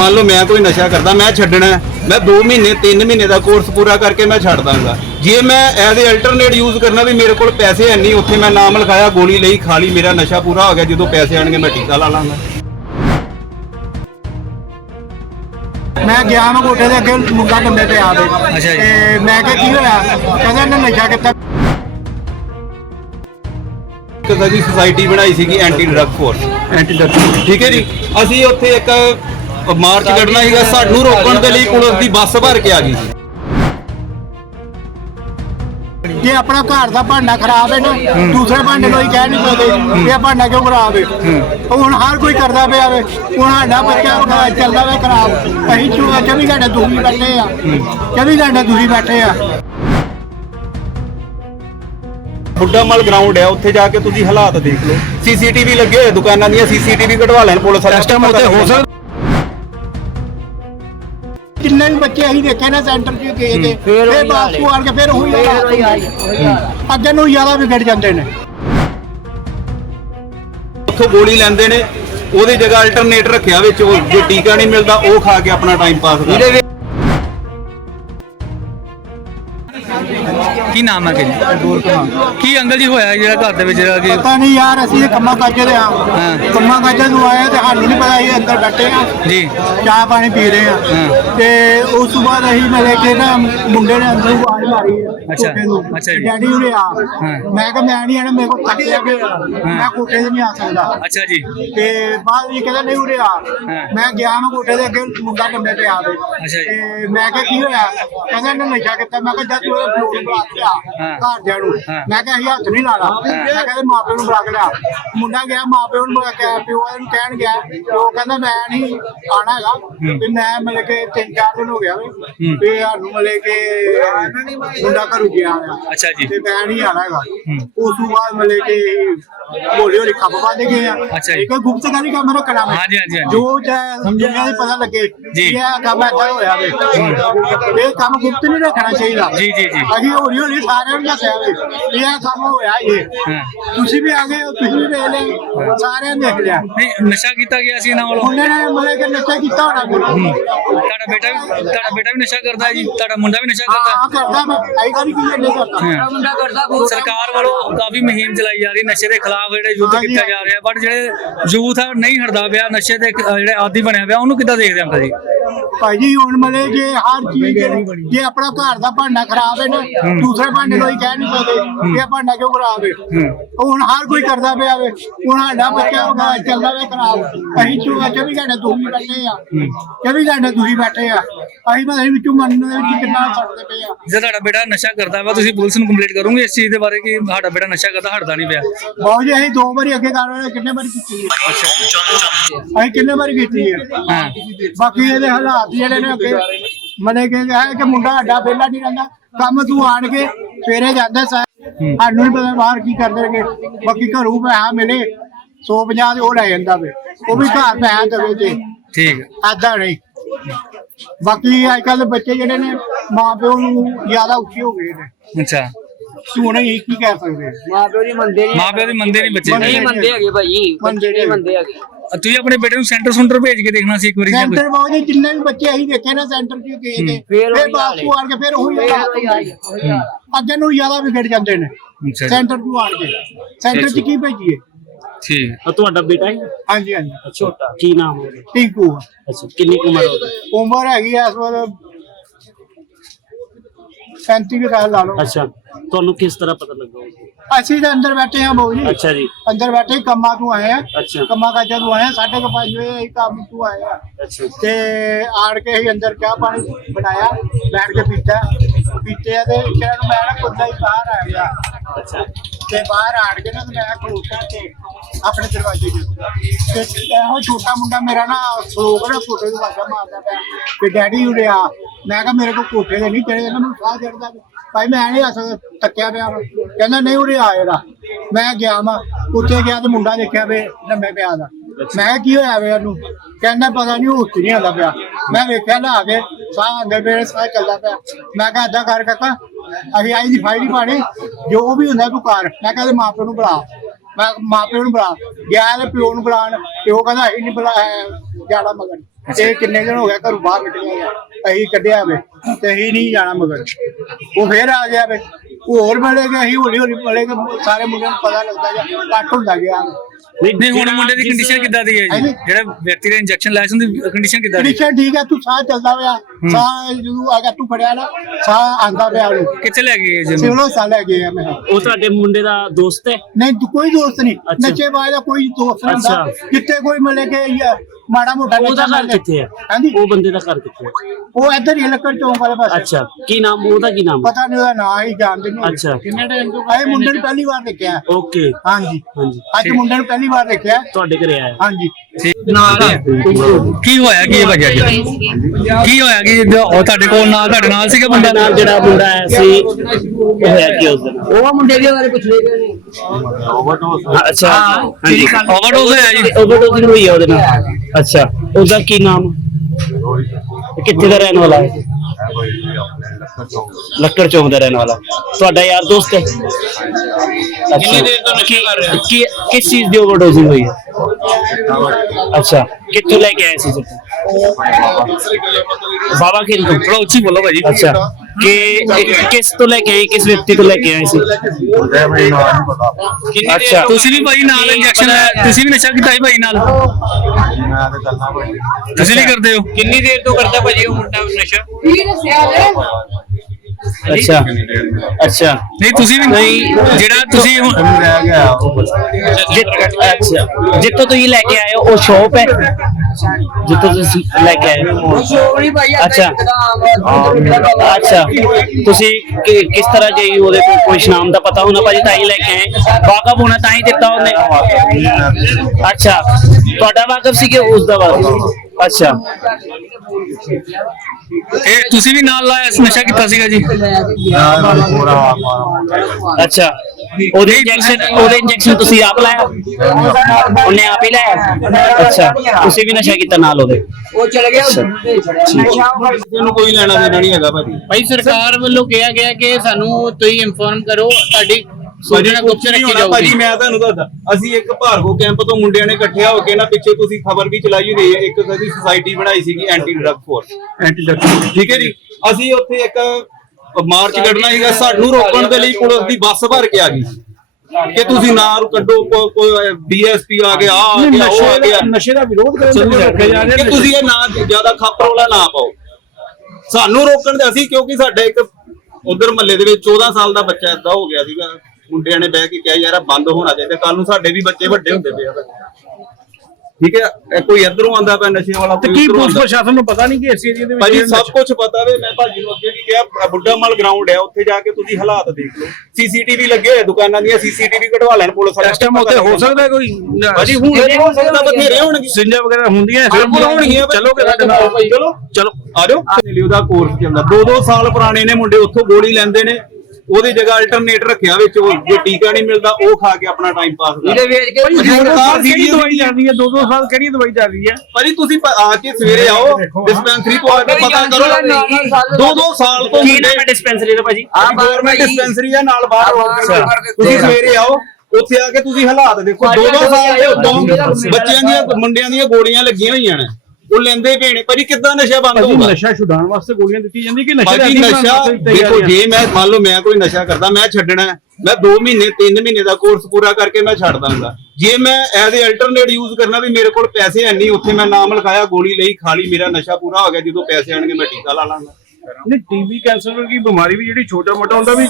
ਮੰਨ ਲਓ ਮੈਂ ਕੋਈ ਨਸ਼ਾ ਕਰਦਾ ਮੈਂ ਛੱਡਣਾ ਹੈ। ਮੈਂ 2 ਮਹੀਨੇ 3 ਮਹੀਨੇ ਦਾ ਕੋਰਸ ਪੂਰਾ ਕਰਕੇ ਮੈਂ ਛੱਡ ਦਾਂਗਾ। ਜੇ ਮੈਂ ਐਜ਼ ਅ ਅਲਟਰਨੇਟ ਯੂਜ਼ ਕਰਨਾ ਵੀ ਮੇਰੇ ਕੋਲ ਪੈਸੇ ਹੈ ਨਹੀਂ ਉੱਥੇ ਮੈਂ ਨਾਮ ਲਿਖਾਇਆ ਗੋਲੀ ਲਈ ਖਾ ਲਈ ਮੇਰਾ ਨਸ਼ਾ ਪੂਰਾ ਹੋ ਗਿਆ ਜਦੋਂ ਪੈਸੇ ਆਣਗੇ ਮੈਂ ਟੀਕਾ ਲਾ ਲਾਂਗਾ। ਮੈਂ ਗਿਆ ਮੈਂ ਕੋਠੇ ਦੇ ਅੱਗੇ ਮੁੰਡਾ ਕੰਦੇ ਤੇ ਆ ਅੱਛਾ ਦੇ ਜੀ। ਤੇ ਮੈਂ ਕਿਹਾ ਕੀ ਹੋਇਆ? ਕਹਿੰਦਾ ਇਹਨੇ ਨਸ਼ਾ ਕੀਤਾ। ਇੱਕ ਅਸੀਂ ਸੁਸਾਇਟੀ ਬਣਾਈ ਸੀਗੀ anti drug force anti drug ਠੀਕ ਹੈ ਜੀ? ਅਸੀਂ ਉੱਥੇ ਇੱਕ ਮਾਰਚ ਕੱਢਣਾ ਸੀਗਾ ਸਾਨੂੰ ਰੋਕਣ ਦੇ ਲਈ ਪੁਲਿਸ ਦੀ ਬੱਸ ਭਰ ਕੇ ਆ ਗਈ। ਸੀ ਜੇ ਆਪਣਾ ਘਰ ਦਾ ਭਾਂਡਾ ਖਰਾਬ ਹੈ ਨਾ ਦੂਸਰੇ ਭਾਂਡੇ ਨੂੰ ਹੀ ਕਹਿ ਨਹੀਂ ਸਕਦੇ ਇਹ ਭਾਂਡਾ ਕਿਉਂ ਖਰਾਬ ਹੈ। ਹੁਣ ਹਰ ਕੋਈ ਕਰਦਾ ਪਿਆ ਵੇ ਹੁਣ ਸਾਡਾ ਬੱਚਾ ਖਰਾ- ਚੱਲਦਾ ਵੇ ਖਰਾਬ। ਅਸੀਂ ਚੋ 24 ਘੰਟੇ ਦੂਰੀ ਬੈਠੇ ਆ 24 ਘੰਟੇ ਦੂਰੀ ਬੈਠੇ ਆ। ਬੁੱਢਾ ਮਲ ਗਰਾਊਂਡ ਹੈ ਉੱਥੇ ਜਾ ਕੇ ਤੁਸੀਂ ਹਾਲਾਤ ਦੇਖ ਲਓ। ਸੀਸੀਟੀਵੀ ਲੱਗੇ ਹੋਏ ਦੁਕਾਨਾਂ ਦੀਆਂ ਸੀਸੀਟੀਵੀ ਕਢਵਾ ਲੈਣ ਪੁਲਿਸ ਵਾਲੇ। System ਉੱਤੇ ਹੋ ਸਕਦਾ। ਜਿੰਨੇ ਵੀ ਬੱਚੇ ਅਸੀਂ ਦੇਖੇ ਨਾ ਸੈਂਟਰ 'ਚ ਗਏ ਤੇ ਫਿਰ ਬਾਪੂ ਆਣ ਕੇ ਫਿਰ ਉਹੀ ਅੱਗੇ ਨੂੰ ਜ਼ਿਆਦਾ ਵਿਗੜ ਜਾਂਦੇ ਨੇ। ਉੱਥੋਂ ਗੋਲੀ ਲੈਂਦੇ ਨੇ ਉਹਦੀ ਜਗ੍ਹਾ ਅਲਟਰਨੇਟ ਰੱਖਿਆ ਵਿੱਚ ਉਹ ਜੇ ਟੀਕਾ ਨਹੀਂ ਮਿਲਦਾ ਉਹ ਖਾ ਕੇ ਆਪਣਾ ਟਾਈਮ ਪਾਸ ਕਰਦੇ ਕੀ ਨਾਮ ਹੈ ਕਿ ਕੀ ਅੰਕਲ ਜੀ ਹੋਇਆ ਜਿਹੜਾ ਘਰ ਦੇ ਵਿੱਚ ਜਿਹੜਾ ਕਿ ਪਤਾ ਨਹੀਂ ਯਾਰ ਅਸੀਂ ਇਹ ਕੰਮਾਂ ਕਾਜੇ ਦੇ ਆ। ਹਾਂ। ਕੰਮਾਂ ਕਾਜੇ ਤੋਂ ਆਏ ਤੇ ਸਾਨੂੰ ਨਹੀਂ ਪਤਾ ਇਹ ਅੰਦਰ ਬੈਠੇ ਆ। ਜੀ। ਚਾਹ ਪਾਣੀ ਪੀ ਰਹੇ ਆ। ਹਾਂ। ਤੇ ਉਸ ਤੋਂ ਬਾਅਦ ਅਸੀਂ ਮਿਲੇ ਕਿ ਨਾ ਮੁੰਡੇ ਨੇ ਅੰਦਰ ਆਵਾਜ਼ ਮਾਰੀ ਅੱਛਾ, ਕੋਠੇ ਨੂੰ। ਅੱਛਾ ਜੀ। ਡੈਡੀ ਉਰੇ ਆ। ਹਾਂ। ਮੈਂ ਕਿਹਾ ਮੈਂ ਨਹੀਂ ਆਣਾ ਮੇਰੇ ਕੋਲ ਕੱਟਿਆ ਕਿ ਮੈਂ ਕੋਠੇ ਤੇ ਨਹੀਂ ਆ ਸਕਦਾ। ਅੱਛਾ ਜੀ। ਤੇ ਬਾਅਦ ਵਿੱਚ ਕਹਿੰਦਾ ਨਹੀਂ ਉਰੇ ਆ। ਮੈਂ ਗਿਆ ਮੈਂ ਕੋਠੇ ਦੇ ਅੱਗੇ ਮੁੰਡਾ ਕੰਮੇ ਤੇ ਆ ਦੇ ਅੱਛਾ ਜੀ। ਤੇ ਮੈਂ ਕਿਹਾ ਕੀ ਹੋਇਆ? ਕਹਿੰਦਾ ਇਹਨੇ ਨਸ਼ਾ ਕੀਤਾ। ਮੈਂ ਕਿਹਾ ਪਿਓ ਨੂੰ। ਮੈਂ ਕਿਹਾ ਅਸੀਂ ਹੱਥ ਨਹੀਂ ਲਾਣਾ ਮੈਂ ਕਹਿੰਦੇ ਨੂੰ ਬੁਲਾ ਕੇ ਲਿਆ। ਮੁੰਡਾ ਗਿਆ ਮਾਪਿਓ ਨੂੰ ਬੁਲਾ ਕੇ ਆਇਆ, ਪਿਓ ਇਹਨੂੰ ਕਹਿਣ ਗਿਆ। ਕਹਿੰਦਾ ਮੈਂ ਨਹੀਂ ਆਣਾ ਹੈਗਾ। ਤੇ ਮੈਂ ਮਤਲਬ ਕਿ ਤਿੰਨ ਚਾਰ ਦਿਨ ਹੋ ਗਿਆ ਵੇ। ਤੇ ਸਾਨੂੰ ਮਤਲਬ ਕਿ ਮੁੰਡਾ ਘਰੋਂ ਗਿਆ ਅੱਛਾ ਜੀ। ਤੇ ਮੈਂ ਨਹੀਂ ਆਣਾ ਹੈਗਾ। ਉਸ ਤੋਂ ਬਾਅਦ ਮਤਲਬ ਕਿ ਹੌਲੀ ਹੌਲੀ ਖੱਪ ਪਾਦੇ ਗਏ ਆ। ਇੱਕ ਗੁਪਤ ਗਾਲੀ ਕੰਮ ਰੱਖਣਾ ਮੈਂ। ਹਾਂਜੀ, ਹਾਂਜੀ, ਹਾਂਜੀ। ਜੋ ਚਾਹੇ ਦੁਨੀਆ ਦੀ ਪਤਾ ਲੱਗੇ ਜੀ। ਕਿ ਇਹ ਕੰਮ ਏਦਾਂ ਹੋਇਆ ਵੇ। ਇਹ ਕੰਮ ਗੁਪਤ ਨਹੀਂ ਰੱਖਣਾ ਚਾਹੀਦਾ। ਜੀ, ਜੀ, ਜੀ। ਅਸੀਂ ਹੌਲੀ ਹੌਲੀ ਸਾਰਿਆਂ ਨੂੰ ਦੱਸਿਆ ਵੇ ਇਹ ਕੰਮ ਹੋਇਆ ਇਹ। ਹਾਂ। ਤੁਸੀਂ ਵੀ ਆ ਗਏ ਹੋ, ਤੁਸੀਂ ਵੀ ਦੇਖ ਲਿਆ ਸਾਰਿਆਂ ਨੇ ਦੇਖ ਲਿਆ। ਨਹੀਂ ਨਸ਼ਾ ਕੀਤਾ ਗਿਆ ਸੀ ਇਹਨਾਂ ਵੱਲੋਂ? ਮੁੰਡੇ ਨੇ ਮਤਲਬ ਕਿ ਨਸ਼ਾ ਕੀਤਾ ਹੋਣਾ ਕੋਈ ਤੁਹਾਡਾ ਬੇਟਾ ਵੀ ਤੁਹਾਡਾ ਬੇਟਾ ਵੀ ਨਸ਼ਾ ਕਰਦਾ ਹੈ ਜੀ? ਤੁਹਾਡਾ ਮੁੰਡਾ ਵੀ ਨਸ਼ਾ ਕਰਦਾ? ਹਾਂ ਕਰਦਾ ਮੈਂ। ਆਈ ਗੱਲ ਕੀ ਨਹੀਂ ਕਰਦਾ। ਹੈ। ਮੁੰਡਾ ਕਰਦਾ ਸਰਕਾਰ ਵੱਲੋਂ ਕਾਫੀ ਮੁਹਿੰਮ ਚਲਾਈ ਜਾ ਰਹੀ ਨਸ਼ੇ ਦੇ ਖਿਲਾਫ ਜਿਹੜੇ ਯੁੱਧ ਹਾਂਜੀ। ਕੀਤਾ ਜਾ ਰਿਹਾ ਬਟ ਜਿਹੜੇ ਯੂਥ ਆ ਨਹੀਂ ਹਟਦਾ ਪਿਆ ਨਸ਼ੇ ਦੇ ਅਹ, ਜਿਹੜੇ ਆਦੀ ਬਣਿਆ ਪਿਆ ਉਹਨੂੰ ਕਿੱਦਾਂ ਦੇਖਦੇ ਅੰਕਲ ਜੀ ਭਾਜੀ ਹੁਣ ਮਲੇ ਜੇ ਹਰ ਚੀਜ਼ ਜੇ- ਆਪਣਾ ਘਰ ਦਾ ਭਾਂਡਾ ਖਰਾਬ ਹੈ ਨਾ ਦੂਸਰੇ ਭਾਂਡੇ ਨੂੰ ਹੀ ਕਹਿ ਨਹੀਂ ਸਕਦੇ ਇਹ ਭਾਂਡਾ ਕਿਉਂ ਖਰਾਬ ਹੈ। ਹੁਣ ਹਰ ਕੋਈ ਕਰਦਾ ਪਿਆ ਵੇ। ਹੁਣ ਸਾਡਾ ਬੱਚਾ ਖਰਾ- ਚੱਲਦਾ ਵੇ ਖਰਾਬ। ਅਸੀਂ ਚੋ 24 ਘੰਟੇ ਦੂਰੀ ਬੈਠੇ ਆ। 24 ਘੰਟੇ ਦੂਰੀ ਬੈਠੇ ਆ। ਅਸੀਂ ਪਤਾ ਨਹੀਂ ਵਿੱਚੋਂ ਮੰਨਣ ਦੇ ਵਿੱਚ ਕਿੰਨਾ ਛੱਡਦੇ ਪਏ ਆ। ਜੇ ਤੁਹਾਡਾ ਬੇਟਾ ਨਸ਼ਾ ਕਰਦਾ ਵਾ ਤੁਸੀਂ ਪੁਲਿਸ ਨੂੰ ਕੰਪਲੇਂਟ ਕਰੋਗੇ ਇਸ ਚੀਜ਼ ਦੇ ਬਾਰੇ ਕਿ ਸਾਡਾ ਬੇਟਾ ਨਸ਼ਾ ਕਰਦਾ ਹਟਦਾ ਨਹੀਂ ਪਿਆ? ਬਹੁਤ ਜੀ ਅਸੀਂ ਦੋ ਵਾਰੀ ਅੱਗੇ ਕਰ ਰਹੇ ਕਿੰਨੇ ਵਾਰੀ ਕੀਤੀ ਹੈ ਅਸੀਂ ਕਿੰਨੇ ਵਾਰੀ ਕੀਤੀ ਹੈ ਹਾਂ। ਬਾਕੀ ਇਹਦੇ ਹਾਲਾਤ ਜਿਹੜੇ ਨੇ ਅੱਗੇ ਮਨੇ ਕਿ ਹੈ ਕਿ ਮੁੰਡਾ ਸਾਡਾ ਵਿਹਲਾ ਨਹੀਂ ਰਹਿੰਦਾ ਕੰਮ ਤੂੰ ਆਣ ਕੇ ਸਵੇਰੇ ਜਾਂਦਾ ਸਾ। ਸਾਨੂੰ ਨਹੀਂ ਪਤਾ ਬਾਹਰ ਕੀ ਕਰਦੇ ਨੇ ਬਾਕੀ ਘਰੋਂ ਪੈਸਾ ਮਿਲੇ 150 ਦੇ ਉਹ ਲੈ ਜਾਂਦਾ ਵੇ ਉਹ ਵੀ ਘਰ ਪੈਸਾ ਦੇਵੇ ਤੇ। ਠੀਕ ਏਦਾਂ ਨਹੀਂ। ਬਾਕੀ ਅੱਜ ਕੱਲ ਦੇ ਬੱਚੇ ਜਿਹੜੇ ਨੇ ਮਾਂ ਪਿਓ ਨੂੰ ਜ਼ਿਆਦਾ ਉੱਚੇ ਹੋ ਗਏ ਨੇ। ਅੱਛਾ। ਤੂੰ ਹੁਣ ਇਹ ਕੀ ਕਹਿ ਸਕਦੇ? ਮਾਪਿਓ ਦੀ ਮੰਨਦੇ ਨਹੀਂ। ਮਾਂ ਪਿਓ ਦੇ ਮੰਨਦੇ ਨਹੀਂ ਬੱਚੇ। ਨਹੀਂ ਮੰਨਦੇ ਹੈਗੇ ਭਾਈ ਬੱਚੇ ਨਹੀਂ ਮੰਨਦੇ ਹੈਗੇ। ਤੁਸੀਂ ਆਪਣੇ ਬੇਟੇ ਨੂੰ ਸੈਂਟਰ ਸੁੰਟਰ ਭੇਜ ਕੇ ਦੇਖਣਾ ਸੀ ਇੱਕ ਵਾਰੀ ਜਾਂ ਕੁਛ। ਸੈਂਟਰ ਬਹੁਤ ਜੀ ਜਿੰਨੇ ਵੀ ਬੱਚੇ ਅਸੀਂ ਦੇਖੇ ਨੇ ਸੈਂਟਰ 'ਚ ਗਏ ਤੇ ਫਿਰ ਫਿਰ ਉਹੀ ਹਾਲ ਹੈ। ਬਾਪੂ ਆਣ ਕੇ ਫਿਰ ਉਹੀ ਹਾਲਾਤ ਅੱਗੇ ਨੂੰ ਜ਼ਿਆਦਾ ਵਿਗੜ ਜਾਂਦੇ ਨੇ। ਅੱਛਾ ਜੀ, ਸੈਂਟਰ ਤੋਂ ਆਣ ਕੇ। ਸੈਂਟਰ 'ਚ ਕੀ ਭੇਜੀਏ? ਠੀਕ। ਹੈ ਆ ਤੁਹਾਡਾ ਬੇਟਾ ਹੈ? ਹਾਂਜੀ ਹਾਂਜੀ। ਛੋਟਾ। ਕੀ ਨਾਮ ਹੈ ਉਹਦਾ? ਟਿੰਕੂ ਅੱਛਾ ਕਿੰਨੀ ਕੁ ਉਮਰ ਹੋਗੀ ਉਮਰ ਹੈਗੀ ਐ ਇਸ ਵੇਲੇ 35 ਕੁ ਸਾਲ ਲਾ ਲਓ। ਅੱਛਾ। ਤੁਹਾਨੂੰ ਕਿਸ ਤਰ੍ਹਾਂ ਪਤਾ ਲੱਗਾ? ਅਸੀਂ ਤਾਂ ਅੰਦਰ ਬੈਠੇ ਹਾਂ ਬਾਊ ਜੀ। ਅੱਛਾ ਜੀ। ਅੰਦਰ ਬੈਠੇ ਕੰਮਾਂ ਤੋਂ ਆਏ ਆ ਅੱਛਾ। ਕੰਮਾਂ ਕਾਜਾਂ ਤੋਂ ਆਏ ਆ ਸਾਢੇ ਕੁ ਪੰਜ ਵਜੇ ਅਸੀਂ ਕੰਮ ਤੋਂ ਆਏ ਆ ਅੱਛਾ। ਤੇ ਆਣ ਕੇ ਅਸੀਂ ਅੰਦਰ ਚਾਹ ਪਾਣੀ ਬਣਾਇਆ ਬੈਠ ਕੇ ਪੀਤਾ। ਪੀਤੇ ਆ ਤੇ ਸ਼ਹਿਰ ਨੂੰ ਮੈਂ ਨਾ ਕੁੱਦਾ ਹੀ ਬਾਹਰ ਆ ਗਿਆ। ਅੱਛਾ। ਤੇ ਬਾਹਰ ਆੜ ਕੇ ਨਾ ਤੇ ਮੈਂ ਖਲੋਤਾ ਤੇ ਆਪਣੇ ਦਰਵਾਜ਼ੇ 'ਚ ਤੇ ਇਹੋ ਛੋਟਾ ਮੁੰਡਾ ਮੇਰਾ ਨਾ ਸਲੋਕ ਨਾ ਫੋਟੋ ਦੀ ਵਾਜਾ ਮਾਰਦਾ ਪਿਆ। ਤੇ ਡੈਡੀ ਉਰੇ ਆ। ਮੈਂ ਕਿਹਾ ਮੇਰੇ ਕੋਲ ਕੋਠੇ ਦੇ ਨਹੀਂ ਚੜੇ ਇਹਨਾਂ ਨੂੰ ਸਾਹ ਚੜਦਾ ਭਾਈ ਮੈਂ ਨਹੀਂ ਆ ਸਕਦਾ ਤੱਕਿਆ ਪਿਆ ਵਾ। ਕਹਿੰਦਾ ਨਹੀਂ ਉਰੇ ਆ ਇਹਦਾ ਮੈਂ ਗਿਆ ਮੈਂ ਉੱਥੇ ਗਿਆ ਤੇ ਮੁੰਡਾ ਦੇਖਿਆ ਵੇ ਲੰਮੇ ਪਿਆ ਦਾ। ਮੈਂ ਕਿਹਾ, ਕੀ ਹੋਇਆ ਵੇ ਇਹਨੂੰ? ਕਹਿੰਦਾ ਪਤਾ ਨਹੀਂ ਉੱਠ ਨਹੀਂ ਆਉਂਦਾ ਪਿਆ। ਮੈਂ ਵੇਖਿਆ ਨਾ ਕੇ ਸਾਹ ਅੰਦਰ ਮੇਰੇ ਸਾਹ ਚੱਲਦਾ ਪਿਆ। ਮੈਂ ਕਿਹਾ, ਏਦਾਂ ਕਰ ਕਾਕਾ, ਅਸੀਂ ਆਈ ਦੀ ਫਾਈ ਨਹੀਂ ਪਾਣੀ। ਜੋ ਵੀ ਹੁੰਦਾ ਤੂੰ ਕਰ। ਮੈਂ ਕਹਿੰਦੇ ਪਿਓ ਨੂੰ ਬੁਲਾ। ਮੈਂ ਮਾਂ ਪਿਓ ਨੂੰ ਬੁਲਾ। ਗਿਆ ਤੇ ਪਿਓ ਨੂੰ ਬੁਲਾਣ ਪਿਓ ਕਹਿੰਦਾ, ਅਸੀਂ ਨਹੀਂ ਬੁਲਾਇਆ ਜਾਣਾ ਮਗਰ। ਇਹ ਕਿੰਨੇ ਦਿਨ ਹੋ ਗਿਆ ਘਰੋਂ ਬਾਹਰ ਨਿਕਲਿਆ ਗਿਆ ਅਸੀਂ ਕੱਢਿਆ ਵੇ ਤੇ ਅਸੀਂ ਨਹੀਂ ਜਾਣਾ ਮਗਰ। ਉਹ ਫੇਰ ਆ ਗਿਆ ਵੇ। ਉਹ ਹੋਰ ਮਿਲੇ ਗਏ ਅਸੀਂ ਹੌਲੀ ਹੌਲੀ ਮਿਲੇ ਗਏ। ਸਾਰੇ ਮੁੰਡਿਆਂ ਨੂੰ ਪਤਾ ਲੱਗਦਾ ਗਿਆ ਕੱਟ ਹੁੰਦਾ ਗਿਆ। ਨਹੀਂ ਹੁਣ ਮੁੰਡੇ ਦੀ ਕੰਡੀਸ਼ਨ ਕਿੱਦਾਂ ਦੀ ਹੈ ਜੀ। ਜਿਹੜਾ ਵਿਅਕਤੀ ਨੇ ਇੰਜੈਕਸ਼ਨ ਲਾਇਆ ਸੀ ਉਹਦੀ ਕੰਡੀਸ਼ਨ ਕਿੱਦਾਂ ਦੀ? ਕੰਡੀਸ਼ਨ ਠੀਕ ਹੈ ਤੂੰ ਸਾਹ ਚੱਲਦਾ ਪਿਆ। ਸਾਹ ਜਦੋਂ ਆ ਗਿਆ ਤੂੰ ਫੜਿਆ ਨਾ ਸਾਹ ਆਂਦਾ ਪਿਆ ਉਹਨੂੰ। ਕਿੱਥੇ ਲੈ ਗਏ ਜੀ? ਸਿਵਲ ਹਸਪਤਾਲ ਲੈ ਗਏ ਆ ਮੈਂ। ਉਹ ਤੁਹਾਡੇ ਮੁੰਡੇ ਦਾ ਦੋਸਤ ਹੈ? ਨਹੀਂ ਤੂੰ ਕੋਈ ਦੋਸਤ ਨਹੀਂ। ਅੱਛਾ। ਨਸ਼ੇ ਬਾਜ ਦਾ ਕੋਈ ਦੋਸਤ ਨਹੀਂ ਹੁੰਦਾ। ਅੱਛਾ। ਜਿੱਥੇ ਕੋਈ ਮਿਲੇ ਕਿ ਮਾੜਾ ਮੋਟਾ ਉਹਦਾ ਘਰ ਜਾਏ। ਕਿੱਥੇ ਹੈ ਹਾਂਜੀ। ਉਹ ਬੰਦੇ ਦਾ ਘਰ ਕਿੱਥੇ ਹੈ ਉਹ ਇੱਧਰ ਹੀ ਲੱਕੜ ਚੌਂਕ ਵਾਲੇ ਪਾਸੇ। ਅੱਛਾ ਕੀ ਨਾਮ ਉਹਦਾ ਕੀ ਨਾਮ? ਪਤਾ ਨਹੀਂ ਉਹਦਾ ਨਾਂ ਹੀ ਜਾਣਦੇ ਨਹੀਂ ਅੱਛਾ। ਕਿੰਨੇ ਟਾਈਮ ਤੋਂ ਆਏ ਮੁੰਡੇ ਨੂੰ ਪਹਿਲੀ ਵਾਰ ਦੇਖਿਆ। ਓਕੇ। ਹਾਂਜੀ। ਹਾਂਜੀ। ਅੱਜ ਮੁੰਡੇ ਨੂੰ ਪਹਿਲੀ ਵਾਰ ਦੇਖਿਆ। ਤੁਹਾਡੇ ਘਰੇ ਆਇਆ? ਹਾਂਜੀ। ਕੀ ਹੋਇਆ? ਕੀ ਭਾਜੀ ਅੱਜ ਕੀ ਹੋਇਆ ਕੀ ਜੋ ਉਹ ਤੁਹਾਡੇ ਕੋਲ ਨਾਲ ਤੁਹਾਡੇ ਨਾਲ ਸੀਗਾ ਬੰਦਾ? ਨਾਲ ਜਿਹੜਾ ਮੁੰਡਾ ਆਇਆ ਸੀ ਉਹ ਹੋਇਆ ਕੀ ਉਸ ਦਿਨ? ਉਹ ਮੁੰਡੇ ਦੇ ਬਾਰੇ ਪੁੱਛ ਲੈ ਗਏ ਹਾਂ, ਅੱਛਾ। ਹਾਂਜੀ। ਓਵਰਡੋਜ਼ ਹੋਇਆ ਜੀ। ਓਵਰਡੋਜ਼ ਹੋਈ ਹੈ ਉਹਦੇ ਨਾਲ। ਅੱਛਾ। ਉਹਦਾ ਕੀ ਨਾਮ? ਕਿੱਥੇ ਦਾ ਰਹਿਣ ਵਾਲਾ ਹੈ? ਲੱਕੜ ਚੌਂਕ ਦਾ ਰਹਿਣ ਵਾਲਾ। ਤੁਹਾਡਾ ਯਾਰ ਦੋਸਤ ਹੈ? ਕਿੰਨੀ ਦੇਰ ਤੋਂ ਨਸ਼ਾ ਕਰ ਰਿਹਾ? ਕੀ ਕਿਸ ਚੀਜ਼ ਦੀ ਓਵਰਡੋਜ਼ਿੰਗ ਹੋਈ ਹੈ? ਅੱਛਾ ਕਿੱਥੋਂ ਲੈ ਕੇ ਆਏ ਸੀ ਤੁਸੀਂ ਬਾਬਾ ਤੋਂ ਥੋੜਾ ਉੱਚੀ ਬੋਲੋ ਭਾਜੀ ਅੱਛਾ ਕਿ ਕਿਸ ਤੋਂ ਲੈ ਕੇ ਆਏ ਕਿਸ ਵਿਅਕਤੀ ਤੋਂ ਲੈ ਕੇ ਆਏ ਸੀ ਅੱਛਾ ਤੁਸੀਂ ਵੀ ਭਾਈ ਨਾਲ ਇੰਜੈਕਸ਼ਨ ਤੁਸੀਂ ਵੀ ਨਸ਼ਾ ਕੀਤਾ ਸੀ ਭਾਈ ਨਾਲ ਤੁਸੀਂ ਵੀ ਕਰਦੇ ਹੋ ਕਿੰਨੀ ਦੇਰ ਤੋਂ ਕਰਦਾ ਭਾਜੀ ਉਹ ਮੁੰਡਾ ਨਸ਼ਾ ਅੱਛਾ। ਅੱਛਾ। ਨਹੀਂ ਤੁਸੀਂ ਵੀ ਨਹੀਂ ਜਿਹੜਾ ਤੁਸੀਂ ਹੁਣ- ਜਿੱਤ- ਅੱਛਾ। ਜਿੱਥੋਂ ਤੁਸੀਂ ਲੈ ਕੇ ਆਏ ਹੋ ਉਹ ਸ਼ੌਪ ਹੈ? ਜਿੱਥੋਂ ਤੁਸੀਂ ਲੈ ਕੇ ਆਏ ਹੋ ਭਾਈ ਅੱਛਾ। ਅੱਛਾ। ਤੁਸੀਂ ਕਿ- ਕਿਸ ਤਰ੍ਹਾਂ ਗਈ ਉਹਦੇ ਕੋਲ ਕੋਈ ਨਾਮ ਦਾ ਪਤਾ ਹੋਣਾ ਭਾਜੀ ਤਾਂ ਹੀ ਲੈ ਕੇ ਆਏ। ਵਾਕਫ ਹੋਣਾ ਤਾਂ ਹੀ ਦਿੱਤਾ ਉਹਨੇ। ਅੱਛਾ। ਤੁਹਾਡਾ ਵਾਕਫ ਸੀ ਕਿ ਉਸ ਦਾ ਵਾਕਫ ਅੱਛਾ। ਇਹ ਤੁਸੀਂ ਵੀ ਨਾਲ ਲਾਇਆ ਸੀ, ਨਸ਼ਾ ਕੀਤਾ ਸੀਗਾ ਜੀ? ਅੱਛਾ। ਉਹਦੇ ਇੰਜੈਕਸ਼ਨ ਉਹਦੇ ਇੰਜੈਕਸ਼ਨ ਤੁਸੀਂ ਆਪ ਲਾਇਆ? ਉਹਨੇ ਆਪ ਹੀ ਲਾਇਆ? ਅੱਛਾ। ਤੁਸੀਂ ਵੀ ਨਸ਼ਾ ਕੀਤਾ ਨਾਲ ਉਹਦੇ? ਉਹ ਚਲ ਗਿਆ ਇਹਨੂੰ ਕੋਈ ਲੈਣਾ ਦੇਣਾ ਨਹੀਂ ਹੈਗਾ ਭਾਜੀ। ਭਾਈ ਸਰਕਾਰ ਵੱਲੋਂ ਕਿਹਾ ਗਿਆ ਕਿ ਸਾਨੂੰ ਤੁਸੀਂ ਇਨਫੋਰਮ ਕਰੋ ਤੁਹਾਡੀ ਰੱਖੀ ਹੋਣਾ ਭਾਜੀ ਜਾਊਗੀ ਮੈਂ ਤੁਹਾਨੂੰ ਦੱਸਦਾ। ਅਸੀਂ ਇੱਕ ਭਾਰਗੋ ਕੈਂਪ ਤੋਂ ਮੁੰਡਿਆਂ ਨੇ ਇਕੱਠਿਆ ਹੋ ਕੇ ਨਾ ਪਿੱਛੇ ਤੁਸੀਂ ਖਬਰ ਵੀ ਚਲਾਈ ਹੋਈ ਹੈ ਇੱਕ ਅਸੀਂ ਸੁਸਾਇਟੀ ਬਣਾਈ ਸੀਗੀ anti drug force anti drug ਠੀਕ ਹੈ ਜੀ? ਅਸੀਂ ਉੱਥੇ ਇੱਕ ਮਾਰਚ ਕੱਢਣਾ ਸੀਗਾ ਸਾਨੂੰ ਰੋਕਣ ਦੇ ਲਈ ਪੁਲਿਸ ਦੀ ਬੱਸ ਭਰ ਕੇ ਆ ਗਈ। ਕਿ ਤੁਸੀਂ ਨਾ ਕੱਢੋ ਕੋਈ ਡੀਐਸਪੀ ਆ ਗਿਆ ਆ ਗਿਆ ਉਹ ਆ ਗਿਆ। ਨਸ਼ੇ ਦਾ ਵਿਰੋਧ ਕਰਨ ਕਿ ਤੁਸੀਂ ਇਹ ਨਾ ਜ਼ਿਆਦਾ ਖਾਪਰੋਲਾ ਨਾ ਪਾਓ। ਸਾਨੂੰ ਰੋਕਣ ਦੇ ਅਸੀਂ ਕਿਉਂਕਿ ਸਾਡੇ ਇੱਕ ਉਧਰ ਮਹੱਲੇ ਦੇ ਵਿੱਚ 14 ਸਾਲ ਦਾ ਬੱਚਾ ਏਦਾਂ ਹੋ ਗਿਆ ਸੀਗਾ। ਮੁੰਡਿਆਂ ਨੇ ਬਹਿ ਕੇ ਕਿਹਾ ਯਾਰ ਬੰਦ ਹੋਣਾ ਚਾਹੀਦਾ। ਕੱਲ ਨੂੰ ਸਾਡੇ ਵੀ ਬੱਚੇ ਵੱਡੇ ਹੁੰਦੇ ਪਏ ਆ ਠੀਕ ਹੈ? ਇਹ ਕੋਈ ਇਧਰੋਂ ਆਂਦਾ ਪਿਆ ਨਸ਼ਿਆਂ ਵਾਲਾ ਕੋਈ ਉੱਧਰੋਂ ਆਉਂਦਾ। ਪ੍ਰਸ਼ਾਸਨ ਨੂੰ ਪਤਾ ਨਹੀਂ ਕਿ ਇਸ ਏਰੀਆ ਦੇ ਭਾਜੀ ਸਭ ਕੁਝ ਪਤਾ ਵੇ। ਮੈਂ ਭਾਜੀ ਨੂੰ ਅੱਗੇ ਵੀ ਕਿਹਾ ਬੁੱਢਾ ਮਲ ਗਰਾਊਂਡ ਹੈ ਉੱਥੇ ਜਾ ਕੇ ਤੁਸੀਂ ਹਾਲਾਤ ਦੇਖ ਲਓ। ਸੀਸੀਟੀਵੀ ਲੱਗੇ ਹੋਏ ਦੁਕਾਨਾਂ ਦੀਆਂ ਸੀਸੀਟੀਵੀ ਕਢਵਾ ਲੈਣ ਪੁਲਿਸ ਵਾਲੇ ਹੋ ਸਕਦਾ ਕੋਈ? ਭਾਜੀ ਹੁਣ ਇਹ ਹੋ ਸਕਦਾ ਬਥੇਰੇ ਹੋਣਗੇ। ਸਿੰਜਾ ਵਗੈਰਾ ਹੁੰਦੀਆਂ ਬਿਲਕੁਲ ਹੋਣਗੀਆਂ ਚਲੋਗੇ ਸਾਡੇ ਨਾਲ? ਚਲੋ। ਚਲੋ। ਆ ਜਾਓ। ਲਈ ਉਹਦਾ ਕੋਰਸ ਚੱਲਦਾ। ਦੋ ਦੋ ਸਾਲ ਪੁਰਾਣੇ ਨੇ ਮੁੰਡੇ ਉੱਥੋਂ ਗੋਲੀ ਲੈਂਦੇ ਨੇ। ਉਹਦੀ ਜਗ੍ਹਾ ਅਲਟਰਨੇਟ ਰੱਖਿਆ ਵਿੱਚ ਉਹ ਜੇ ਟੀਕਾ ਨਹੀਂ ਮਿਲਦਾ ਉਹ ਖਾ ਕੇ ਆਪਣਾ ਟਾਈਮ ਪਾਸ ਇਹਦੇ ਵੇਚ ਕੇ ਸਰਕਾਰ ਕਿਹੜੀ ਦਵਾਈ ਜਾਂਦੀ ਹੈ 2-2 ਸਾਲ ਕਿਹੜੀ ਦਵਾਈ ਚੱਲ ਰਹੀ ਹੈ ਭਾਜੀ ਤੁਸੀਂ ਆ ਕੇ ਸਵੇਰੇ ਆਓ ਡਿਸਪੈਂਸਰੀ ਤੋਂ ਆ ਕੇ ਪਤਾ ਕਰੋ ਦੋ ਦੋ ਸਾਲ ਤੋਂ ਕੀ ਨਾਮ ਹੈ ਡਿਸਪੈਂਸਰੀ ਦਾ ਭਾਜੀ ਆ ਬਾਹਰ ਗਵਰਨਮੈਂਟ ਡਿਸਪੈਂਸਰੀ ਆ ਨਾਲ ਬਾਹਰ ਤੁਸੀਂ। ਸਵੇਰੇ ਆਓ ਉੱਥੇ ਆ ਕੇ ਤੁਸੀਂ ਹਾਲਾਤ ਦੇਖੋ ਦੋ ਦੋ ਸਾਲ ਦੇ ਬੱਚਿਆਂ ਦੀਆਂ ਮੁੰਡਿਆਂ ਦੀਆਂ ਗੋਲੀਆਂ ਲੱਗੀਆਂ ਹੋਈਆਂ ਨੇ ਉਹ ਲੈਂਦੇ ਨੇ ਭਾਜੀ ਕਿੱਦਾਂ ਨਸ਼ਾ ਬੰਦ ਹੋਊਗਾ? ਨਸ਼ਾ ਛੁਡਾਉਣ ਵਾਸਤੇ ਗੋਲੀਆਂ ਦਿੱਤੀ ਜਾਂਦੀ ਕਿ ਭਾਜੀ ਨਸ਼ਾ ਦੇਖੋ ਜੇ ਮੈਂ ਮੰਨ ਲਓ ਮੈਂ ਕੋਈ ਨਸ਼ਾ ਕਰਦਾ ਮੈਂ ਛੱਡਣਾ ਹੈ, ਮੈਂ 2 ਮਹੀਨੇ 3 ਮਹੀਨੇ ਦਾ ਕੋਰਸ ਪੂਰਾ ਕਰਕੇ ਮੈਂ ਛੱਡ ਦਾਂਗਾ। ਜੇ ਮੈਂ ਐਜ਼ ਅ ਅਲਟਰਨੇਟ ਯੂਜ਼ ਕਰਨਾ ਵੀ ਮੇਰੇ ਕੋਲ ਪੈਸੇ ਹੈ ਨਹੀਂ ਉੱਥੇ ਮੈਂ ਨਾਮ ਲਿਖਾਇਆ ਗੋਲੀ ਲਈ ਖਾ ਲਈ ਮੇਰਾ ਨਸ਼ਾ ਪੂਰਾ ਹੋ ਗਿਆ ਜਦੋਂ ਪੈਸੇ ਆਣਗੇ ਮੈਂ ਟੀਕਾ ਲਾ ਲਾਂਗਾ। ਨਹੀਂ ਟੀਬੀ ਕੈਂਸਰ ਵਰਗੀ ਬਿਮਾਰੀ ਵੀ ਜਿਹੜੀ ਛੋਟਾ ਮੋਟਾ ਹੁੰਦਾ ਵੀ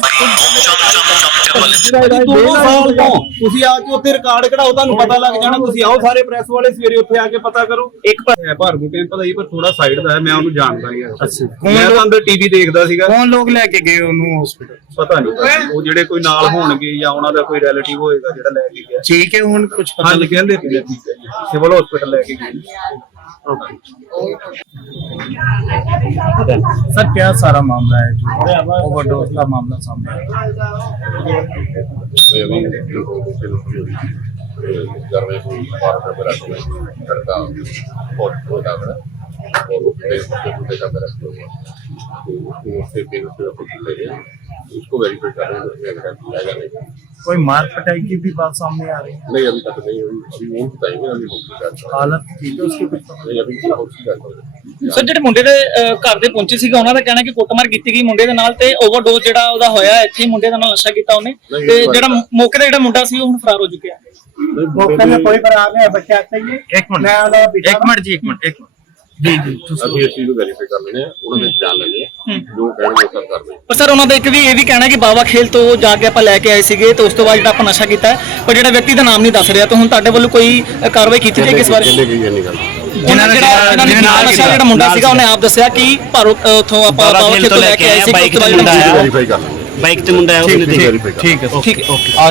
ਸਾਲ ਤੋਂ। ਤੁਸੀਂ ਆ ਕੇ ਉੱਥੇ ਰਿਕਾਰਡ ਕਢਾਓ ਤੁਹਾਨੂੰ ਪਤਾ ਲੱਗ ਜਾਣਾ ਤੁਸੀਂ ਆਓ ਸਾਰੇ ਪ੍ਰੈਸ ਵਾਲੇ ਸਵੇਰੇ ਉੱਥੇ ਆ ਕੇ ਪਤਾ ਕਰੋ। ਇੱਕ ਹੈ ਭਾਰਗੂ ਕੈਂਪ ਦਾ ਹੀ ਪਰ ਥੋੜਾ ਸਾਈਡ ਦਾ ਹੈ ਮੈਂ ਉਹਨੂੰ ਜਾਣਦਾ ਹੀ ਹਾਂ। ਅੱਛਾ। ਮੈਂ ਤਾਂ ਅੰਦਰ ਟੀਵੀ ਦੇਖਦਾ ਸੀਗਾ। ਕੌਣ ਲੋਕ ਲੈ ਕੇ ਗਏ ਉਹਨੂੰ ਹਸਪੀਟਲ ਪਤਾ ਨਹੀਂ। ਉਹ ਜਿਹੜੇ ਕੋਈ ਨਾਲ ਹੋਣਗੇ ਜਾਂ ਉਹਨਾਂ ਦਾ ਕੋਈ ਰਿਲੇਟਿਵ ਹੋਏਗਾ ਜਿਹੜਾ ਲੈ ਕੇ ਗਿਆ। ਠੀਕ ਹੈ ਹੁਣ ਕੁਝ ਪਤਾ ਹਾਂਜੀ ਕਹਿੰਦੇ ਸਿਵਲ ਹਸਪੀਟਲ ਲੈ ਕੇ ਗਏ। ओके सर क्या सारा मामला है जो ओवरडोज का मामला सामने और में कोई बारह मेरा का बहुत छोटा मेरा और उसके उसके का मेरा तो उससे फिर उससे कुछ ले गया उसको वेरीफाई कर रहे हैं उसमें अगर जाएगा नहीं कोई मार पिटाई की भी बात सामने आ रही है नहीं अभी तक नहीं हुई अभी वो बताएंगे अभी हॉस्पिटल हालत ठीक है उसकी कुछ पता नहीं अभी हॉस्पिटल ਸਰ ਜਿਹੜੇ ਮੁੰਡੇ ਦੇ ਅਹ, ਘਰ ਦੇ ਪਹੁੰਚੇ ਸੀਗੇ ਉਹਨਾਂ ਦਾ ਕਹਿਣਾ ਕਿ ਕੁੱਟਮਾਰ ਕੀਤੀ ਗਈ ਮੁੰਡੇ ਦੇ ਨਾਲ ਤੇ ਓਵਰਡੋਜ਼ ਜਿਹੜਾ ਉਹਦਾ ਹੋਇਆ ਇੱਥੇ ਹੀ ਮੁੰਡੇ ਦੇ ਨਾਲ ਨਸ਼ਾ ਕੀਤਾ ਉਹਨੇ ਨਹੀਂ, ਤੇ ਇਹ ਤਾਂ- ਜਿਹੜਾ ਮੌਕੇ ਦਾ ਜਿਹੜਾ ਮੁੰਡਾ ਸੀ ਉਹ ਹੁਣ ਫਰਾਰ ਹੋ ਚੁੱਕਿਆ ਮੌਕੇ ਤੇ ਕੋਈ ਬਰਾਤ ਨਹੀਂ ਹੈ ਬੱਚਾ ਇੱਥੇ ਹੀ ਹੈ एक मिनट ਮੈਂ ਉਹਦਾ ਪਿਤਾ एक मिनट जी एक मिनट एक मिनट ਜੀ ਜੀ ਅਸੀਂ ਇਸ ਚੀਜ਼ ਨੂੰ ਵੈਰੀਫਾਈ ਕਰ ਲੈਣੇ ਆ ਉਹਨਾਂ ਦੇ ਧਿਆਨ ਲੈਣੇ ਆ ਜੋ ਕਹਿਣਗੇ ਸਰ ਕਰ ਲੈਣੇ ਪਰ ਸਰ ਉਹਨਾਂ ਦਾ ਇੱਕ ਵੀ ਇਹ ਵੀ ਕਹਿਣਾ ਕਿ ਬਾਵਾ ਖੇਲ ਤੋਂ ਜਾ ਕੇ ਆਪਾਂ ਲੈ ਕੇ ਆਏ ਸੀਗੇ ਤੇ ਉਸ ਤੋਂ ਬਾਅਦ ਜਿਹੜਾ ਆਪਾਂ ਨਸ਼ਾ ਕੀਤਾ ਹੈ, ਪਰ ਜਿਹੜਾ ਵਿਅਕਤੀ ਦਾ ਨਾਮ ਨਹੀਂ ਦੱਸ ਰਿਹਾ ਤੇ ਹੁਣ ਤੁਹਾਡੇ ਵੱਲੋਂ ਕੋਈ ਅ, ਕਾਰਵਾਈ ਕੀਤੀ ਜਾਏਗੀ ਇਸ ਬਾਰੇ? ਕਿੰਨੇ ਗਈ ਹੈ ਨਹੀਂ। ਗੱਲ ਉਹਨਾਂ ਨੇ ਜਿਹੜਾ ਇਹਨਾਂ ਨੇ ਜਿਹਨਾਂ ਨਾਲ ਨਸ਼ਾ ਜਿਹੜਾ ਮੁੰਡਾ ਸੀਗਾ ਉਹਨੇ ਆਪ ਦੱਸਿਆ ਕਿ ਭਾਰੋ ਅ, ਉੱਥੋਂ ਆਪਾਂ ਬਾਵਾ ਖੇਲ ਤੋਂ ਲੈ ਕੇ ਆਏ ਸੀ ਉਸ ਤੋਂ ਬਾਅਦ ਵੈਰੀਫਾਈ ਕਰ ਲੈਣੇ ਬਾਈਕ ਤੇ ਮੁੰਡਾ ਆਇਆ। ਉਹਨੇ ਠੀਕ ਠੀਕ ਹੈ ਠੀਕ ਹੈ। ਓਕੇ। ਅੱਜ